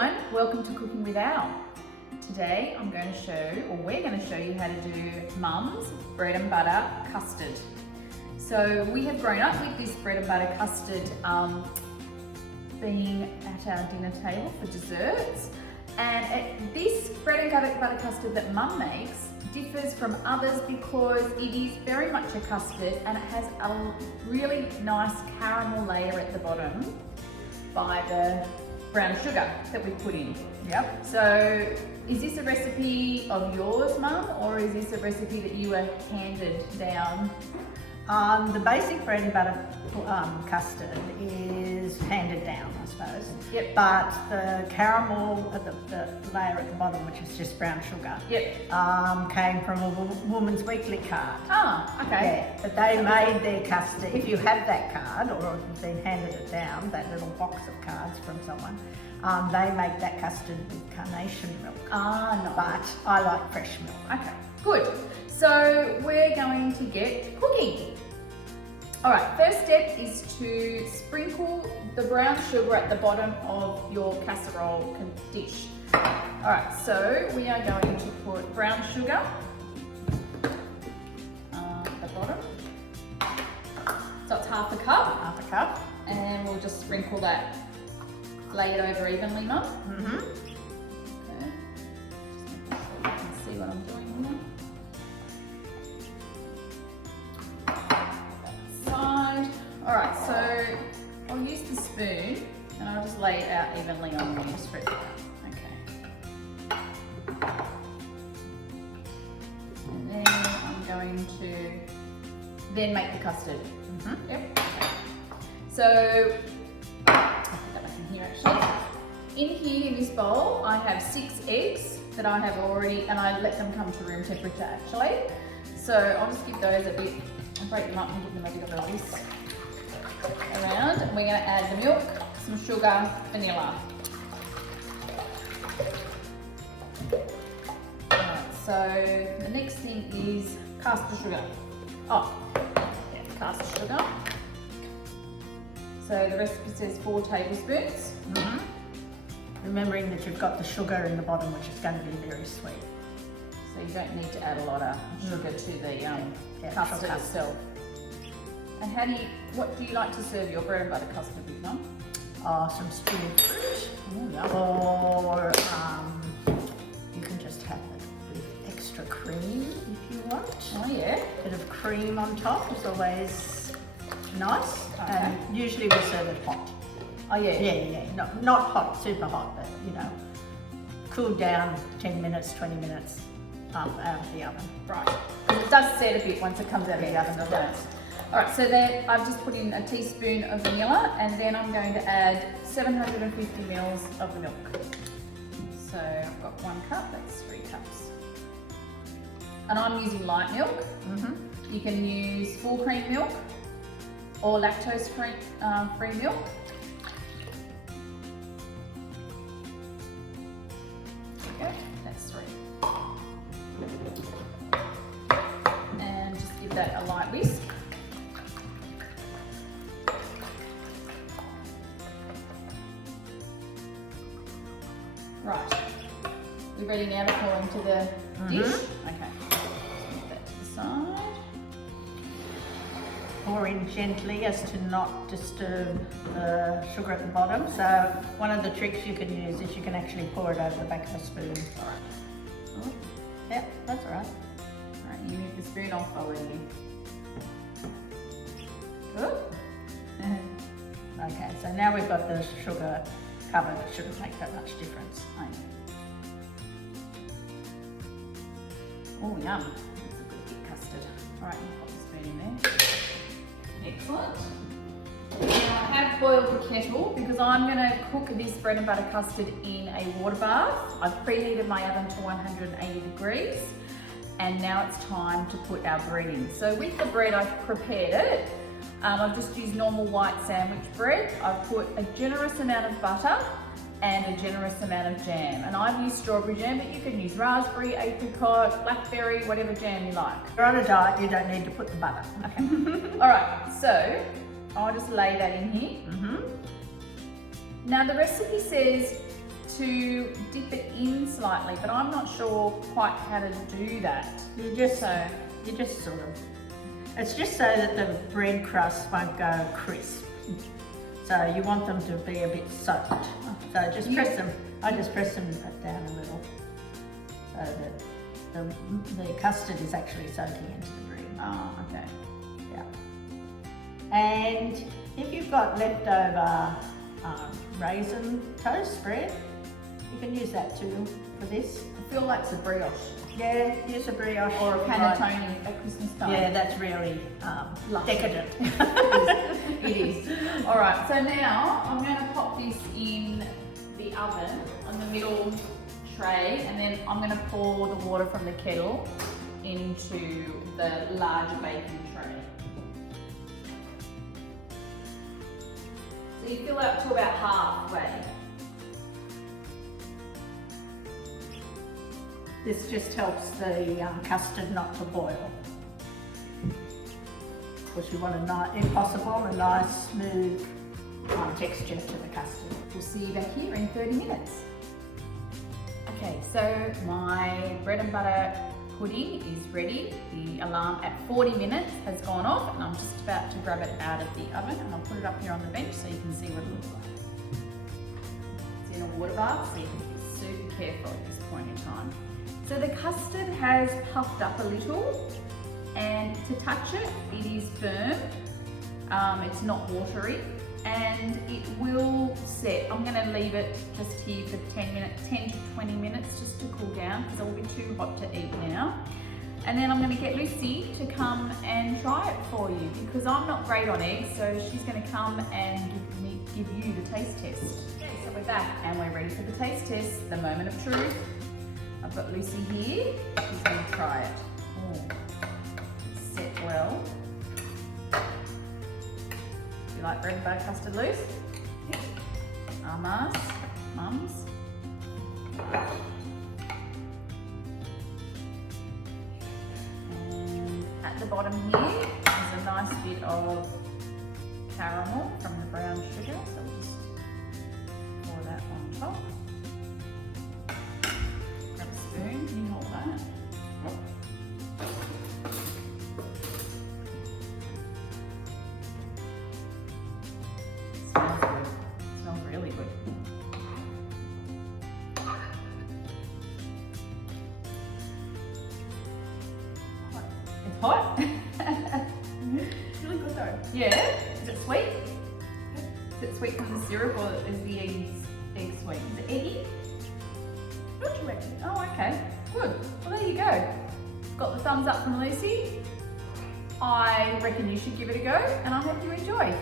everyone, welcome to Cooking with Al. Today I'm going to show, or we're going to show you how to do Mum's bread and butter custard. So we have grown up with this bread and butter custard being at our dinner table for desserts, and this bread and butter custard that Mum makes differs from others because it is very much a custard and it has a really nice caramel layer at the bottom by the brown sugar that we put in. Yep. So is this a recipe of yours, Mum, or is this a recipe that you were handed down? The basic bread and butter custard is handed down, I suppose. Yep. But the caramel, the layer at the bottom, which is just brown sugar, Yep. Came from a Woman's Weekly card. Ah, okay. Yeah, but they made their custard. If you have that card, or if you've been handed it down, that little box of cards from someone, they make that custard with carnation milk. Ah, no. But I like fresh milk. Okay, good. So we're going to get cooking. All right, first step is to sprinkle the brown sugar at the bottom of your casserole dish. All right, so we are going to put brown sugar at the bottom. So it's half a cup. Half a cup. And we'll just sprinkle that, lay it over evenly, Mum. Mm-hmm. Okay, just making sure you can see what I'm doing here. All right, so I'll use the spoon and I'll just lay it out evenly on the spread it out. Okay. And then I'm going to then make the custard. Mm-hmm. Yep. Okay. So I'll put that back in here actually. In here in this bowl, I have 6 eggs that I have already, and I let them come to room temperature actually. So I'll just give those a bit, and break them up and give them a bit of a whisk around. And we're going to add the milk, some sugar, vanilla. Alright, so the next thing is caster sugar. Oh, yeah, caster sugar. So the recipe says 4 tablespoons. Mm-hmm. Remembering that you've got the sugar in the bottom, which is going to be very sweet. So you don't need to add a lot of sugar to the custard itself. And what do you like to serve your bread and butter custard with, Mum? Some stewed fruit. Or you can just have it with extra cream if you want. Oh yeah. A bit of cream on top is always nice. Okay. And usually we serve it hot. Oh yeah. Yeah. Not hot, super hot, but you know, cool down 10 minutes, 20 minutes out of the oven. Right. It does set a bit once it comes out of the oven, doesn't it? Alright, so then I've just put in a teaspoon of vanilla, and then I'm going to add 750 mils of milk. So I've got 1 cup, that's 3 cups. And I'm using light milk. Mm-hmm. You can use full cream milk or lactose free milk. Okay, that's 3. And just give that a light whisk. Right, we're ready now to pour into the dish. Okay, move that to the side. Pour in gently as to not disturb the sugar at the bottom. So one of the tricks you can use is you can actually pour it over the back of a spoon. All right. Oh, Yep, that's all right. all right, you move the spoon off while we're in. Good. Okay, so now we've got the sugar covered. It shouldn't make that much difference. Oh, yum. That's a good thick custard. All right, you pop the spoon in there. Excellent. Now I have boiled the kettle because I'm going to cook this bread and butter custard in a water bath. I've preheated my oven to 180 degrees, and now it's time to put our bread in. So with the bread, I've prepared it. I've just used normal white sandwich bread. I've put a generous amount of butter and a generous amount of jam. And I've used strawberry jam, but you can use raspberry, apricot, blackberry, whatever jam you like. If you're on a diet, you don't need to put the butter. Okay. All right, so I'll just lay that in here. Mm-hmm. Now the recipe says to dip it in slightly, but I'm not sure quite how to do that. You just sort of, it's just so that the bread crust won't go crisp. So you want them to be a bit soaked. So just press them, I just press them down a little so that the custard is actually soaking into the bread. Oh, okay. Yeah. And if you've got leftover raisin toast bread, you can use that too for this. I feel like it's a brioche. Yeah, use a brioche. Or a panettone at Christmas time. Yeah, that's really decadent. It is. All right, so now I'm going to pop this in the oven on the middle tray, and then I'm going to pour the water from the kettle into the larger baking tray. So you fill up to about halfway. This just helps the custard not to boil. Of course, you want if possible, a nice smooth texture to the custard. We'll see you back here in 30 minutes. Okay, so my bread and butter pudding is ready. The alarm at 40 minutes has gone off, and I'm just about to grab it out of the oven, and I'll put it up here on the bench so you can see what it looks like. It's in a water bath, so you can be super careful at this point in time. So the custard has puffed up a little, and to touch it, it is firm. It's not watery, and it will set. I'm going to leave it just here for 10 to 20 minutes just to cool down, because it will be too hot to eat now. And then I'm going to get Lucy to come and try it for you, because I'm not great on eggs, so she's going to come and give you the taste test. Okay, so we're back and we're ready for the taste test, the moment of truth. I've got Lucy here, she's going to try it. Oh, it's set well. Do you like bread and butter custard, Luce? Mums? And at the bottom here is a nice bit of caramel from the brown sugar, so we'll just pour that on top. Grab a spoon, can you hold that? Smells good. Smells really good. It's hot. It's really good though. Yeah. Is it sweet? Is it sweet from the syrup, or is the egg sweet? Is it eggy? Not too eggy. Oh, okay. Good. Well, there you go. Got the thumbs up from Lucy. I reckon you should give it a go, and I hope you enjoy.